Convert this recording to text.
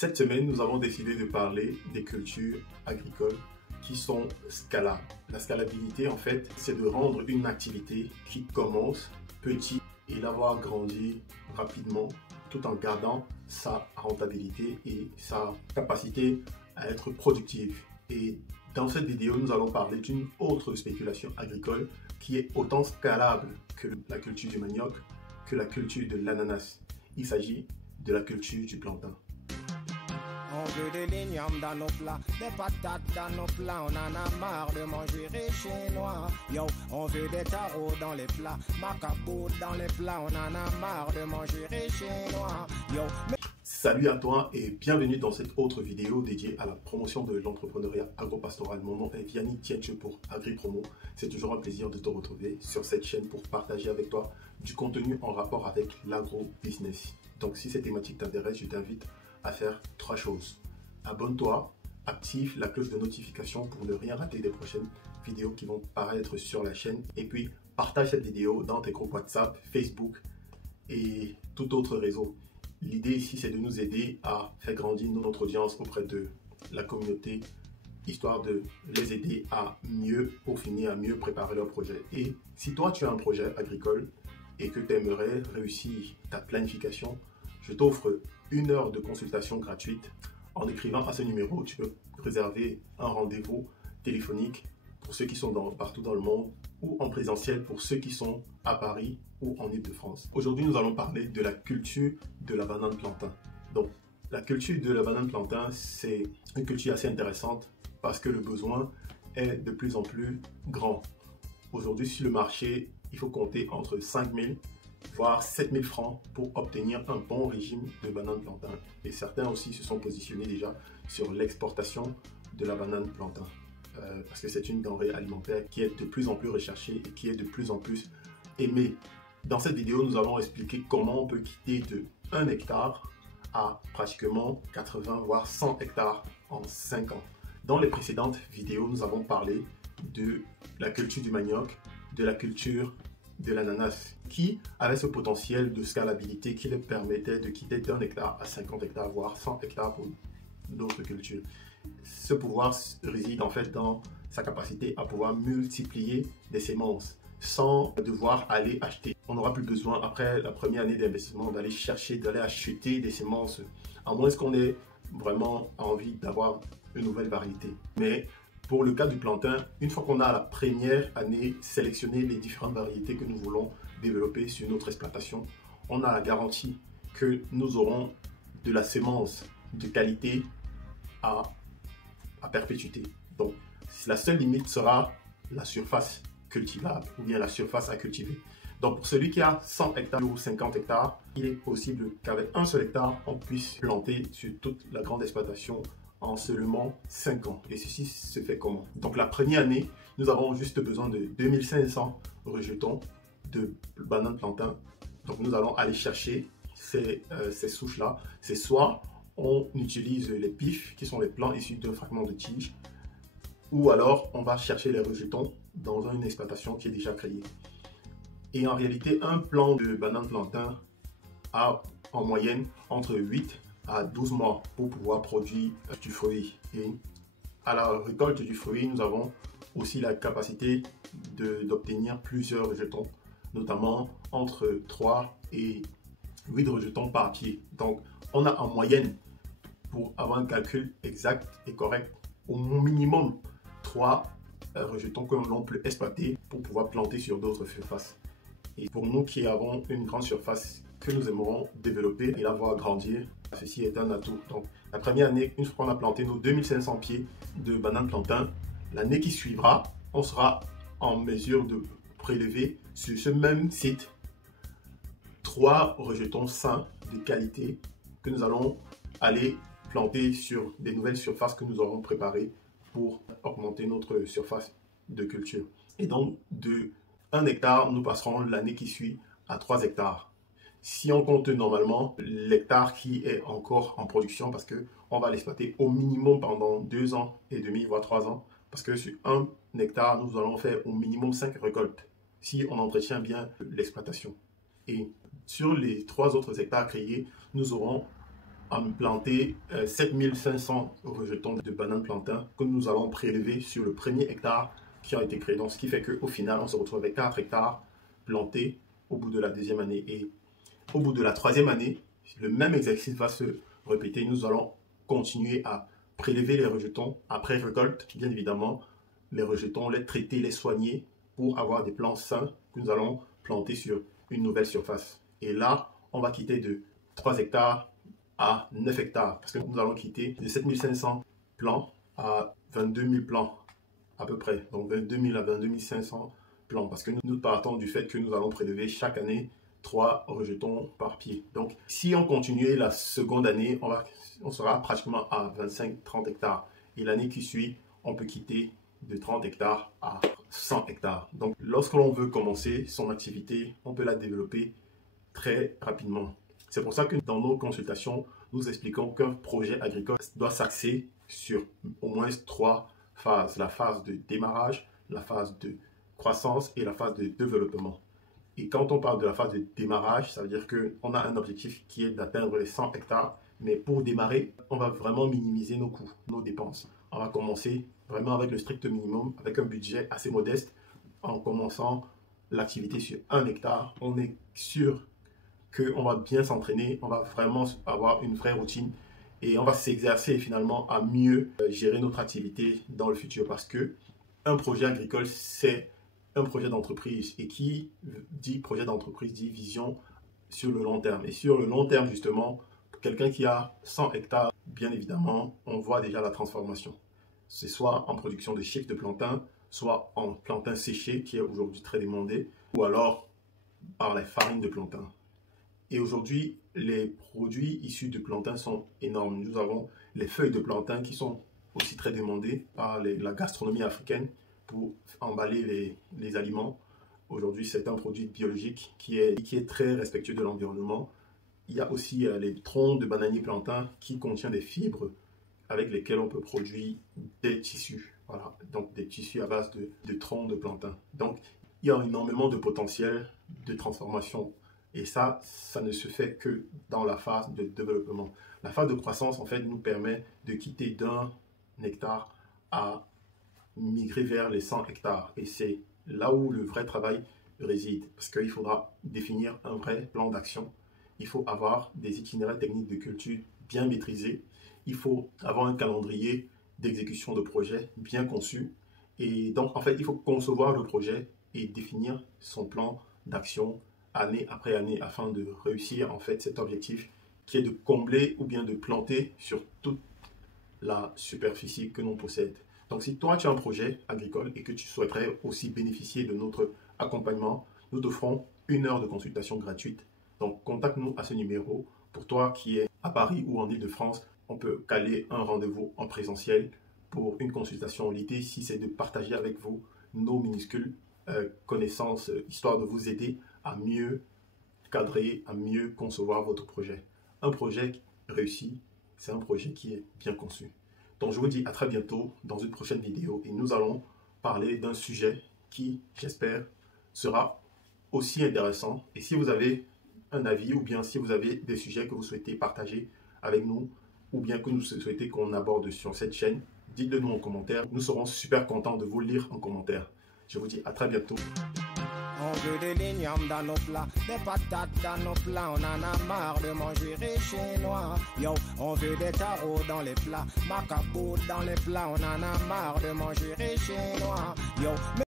Cette semaine, nous avons décidé de parler des cultures agricoles qui sont scalables. La scalabilité, en fait, c'est de rendre une activité qui commence petit et la voir grandir rapidement tout en gardant sa rentabilité et sa capacité à être productive. Et dans cette vidéo, nous allons parler d'une autre spéculation agricole qui est autant scalable que la culture du manioc, que la culture de l'ananas. Il s'agit de la culture du plantain. On veut des lignes dans nos plats, des patates dans nos plats, on en a marre de manger les chinois. Yo, on veut des tarots dans les plats, macabou dans les plats, on en a marre de manger les chinois. Yo. Salut à toi et bienvenue dans cette autre vidéo dédiée à la promotion de l'entrepreneuriat agropastoral. Mon nom est Vianney Tienche pour AgriPromo. C'est toujours un plaisir de te retrouver sur cette chaîne pour partager avec toi du contenu en rapport avec l'agro-business. Donc si cette thématique t'intéresse, je t'invite à faire 3 choses. Abonne-toi, active la cloche de notification pour ne rien rater des prochaines vidéos qui vont paraître sur la chaîne. Et puis partage cette vidéo dans tes groupes WhatsApp, Facebook et tout autre réseau. L'idée ici, c'est de nous aider à faire grandir notre audience auprès de la communauté, histoire de les aider à mieux peaufiner, à mieux préparer leur projet. Et si toi, tu as un projet agricole et que tu aimerais réussir ta planification, je t'offre 1 heure de consultation gratuite. En écrivant à ce numéro, tu peux réserver un rendez-vous téléphonique pour ceux qui sont partout dans le monde ou en présentiel pour ceux qui sont à Paris ou en Île-de-France. Aujourd'hui, nous allons parler de la culture de la banane plantain. Donc, la culture de la banane plantain, c'est une culture assez intéressante parce que le besoin est de plus en plus grand. Aujourd'hui, sur le marché, il faut compter entre 5 000 voire 7 000 francs pour obtenir un bon régime de banane plantain. Et certains aussi se sont positionnés déjà sur l'exportation de la banane plantain. Parce que c'est une denrée alimentaire qui est de plus en plus recherchée et qui est de plus en plus aimée. Dans cette vidéo, nous allons expliquer comment on peut quitter de 1 hectare à pratiquement 80 voire 100 hectares en 5 ans. Dans les précédentes vidéos, nous avons parlé de la culture du manioc, de la culture de l'ananas, qui avait ce potentiel de scalabilité qui leur permettait de quitter d'1 hectare à 50 hectares, voire 100 hectares pour d'autres cultures. Ce pouvoir réside en fait dans sa capacité à pouvoir multiplier des semences sans devoir aller acheter. On n'aura plus besoin, après la première année d'investissement, d'aller chercher, d'aller acheter des semences, à moins qu'on ait vraiment envie d'avoir une nouvelle variété. Mais pour le cas du plantain, une fois qu'on a la première année sélectionné les différentes variétés que nous voulons développer sur notre exploitation, on a la garantie que nous aurons de la semence de qualité à perpétuité. Donc, la seule limite sera la surface cultivable ou bien la surface à cultiver. Donc, pour celui qui a 100 hectares ou 50 hectares, il est possible qu'avec un seul hectare, on puisse planter sur toute la grande exploitation en seulement 5 ans. Et ceci se fait comment? Donc la première année, nous avons juste besoin de 2500 rejetons de banane plantain. Donc nous allons aller chercher ces souches-là. C'est soit on utilise les pifs, qui sont les plants issus d'un fragment de tige, ou alors on va chercher les rejetons dans une exploitation qui est déjà créée. Et en réalité, un plant de banane plantain a en moyenne entre 8 à 12 mois pour pouvoir produire du fruit. Et à la récolte du fruit, nous avons aussi la capacité d'obtenir plusieurs rejetons, notamment entre 3 et 8 rejetons par pied. Donc, on a en moyenne, pour avoir un calcul exact et correct, au minimum 3 rejetons que l'on peut exploiter pour pouvoir planter sur d'autres surfaces. Et pour nous qui avons une grande surface que nous aimerons développer et la voir grandir, ceci est un atout. Donc, la première année, une fois qu'on a planté nos 2500 pieds de banane plantain, l'année qui suivra, on sera en mesure de prélever sur ce même site 3 rejetons sains de qualité que nous allons aller planter sur des nouvelles surfaces que nous aurons préparées pour augmenter notre surface de culture. Et donc, de 1 hectare, nous passerons l'année qui suit à 3 hectares. Si on compte normalement l'hectare qui est encore en production, parce qu'on va l'exploiter au minimum pendant 2 ans et demi, voire 3 ans, parce que sur 1 hectare, nous allons faire au minimum 5 récoltes, si on entretient bien l'exploitation. Et sur les 3 autres hectares créés, nous aurons à planter 7500 rejetons de bananes plantains que nous allons prélever sur le premier hectare qui a été créé. Donc, ce qui fait qu'au final, on se retrouve avec 4 hectares plantés au bout de la deuxième année. Et au bout de la troisième année, le même exercice va se répéter. Nous allons continuer à prélever les rejetons après récolte, bien évidemment, les rejetons, les traiter, les soigner pour avoir des plants sains que nous allons planter sur une nouvelle surface. Et là, on va quitter de 3 hectares à 9 hectares parce que nous allons quitter de 7500 plants à 22 000 plants à peu près. Donc 22 000 à 22 500 plants parce que nous partons du fait que nous allons prélever chaque année 3 rejetons par pied. Donc si on continuait la seconde année, on sera pratiquement à 25-30 hectares. Et l'année qui suit, on peut quitter de 30 hectares à 100 hectares. Donc lorsque l'on veut commencer son activité, on peut la développer très rapidement. C'est pour ça que dans nos consultations, nous expliquons qu'un projet agricole doit s'axer sur au moins 3 phases. La phase de démarrage, la phase de croissance et la phase de développement. Et quand on parle de la phase de démarrage, ça veut dire qu'on a un objectif qui est d'atteindre les 100 hectares. Mais pour démarrer, on va vraiment minimiser nos coûts, nos dépenses. On va commencer vraiment avec le strict minimum, avec un budget assez modeste. En commençant l'activité sur 1 hectare, on est sûr qu'on va bien s'entraîner, on va vraiment avoir une vraie routine et on va s'exercer finalement à mieux gérer notre activité dans le futur parce que un projet agricole, c'est un projet d'entreprise et qui dit projet d'entreprise dit vision sur le long terme. Et sur le long terme, justement, pour quelqu'un qui a 100 hectares, bien évidemment, on voit déjà la transformation. C'est soit en production de chiffres de plantain, soit en plantain séché qui est aujourd'hui très demandé, ou alors par la farine de plantain. Et aujourd'hui, les produits issus de plantain sont énormes. Nous avons les feuilles de plantain qui sont aussi très demandées par la gastronomie africaine pour emballer les aliments. Aujourd'hui, c'est un produit biologique qui est très respectueux de l'environnement. Il y a aussi les troncs de bananier plantain qui contiennent des fibres avec lesquelles on peut produire des tissus. Voilà, donc des tissus à base de troncs de plantain. Donc, il y a énormément de potentiel de transformation. Et ça ne se fait que dans la phase de développement. La phase de croissance, en fait, nous permet de quitter d'1 hectare à migrer vers les 100 hectares. Et c'est là où le vrai travail réside. Parce qu'il faudra définir un vrai plan d'action. Il faut avoir des itinéraires techniques de culture bien maîtrisés. Il faut avoir un calendrier d'exécution de projet bien conçu. Et donc, en fait, il faut concevoir le projet et définir son plan d'action année après année afin de réussir en fait cet objectif qui est de combler ou bien de planter sur toute la superficie que l'on possède. Donc si toi tu as un projet agricole et que tu souhaiterais aussi bénéficier de notre accompagnement, nous t'offrons 1 heure de consultation gratuite. Donc contacte-nous à ce numéro. Pour toi qui es à Paris ou en Île-de-France, on peut caler un rendez-vous en présentiel pour une consultation. L'idée ici c'est de partager avec vous nos minuscules connaissances, histoire de vous aider à mieux cadrer, à mieux concevoir votre projet. Un projet réussi, c'est un projet qui est bien conçu. Donc je vous dis à très bientôt dans une prochaine vidéo et nous allons parler d'un sujet qui, j'espère, sera aussi intéressant. Et si vous avez un avis ou bien si vous avez des sujets que vous souhaitez partager avec nous ou bien que vous souhaitez qu'on aborde sur cette chaîne, dites-le nous en commentaire. Nous serons super contents de vous lire en commentaire. Je vous dis à très bientôt. On veut des lignes dans nos plats, des patates dans nos plats, on en a marre de manger les chinois. Yo, on veut des tarots dans les plats, macaboutes dans les plats, on en a marre de manger les chinois. Yo.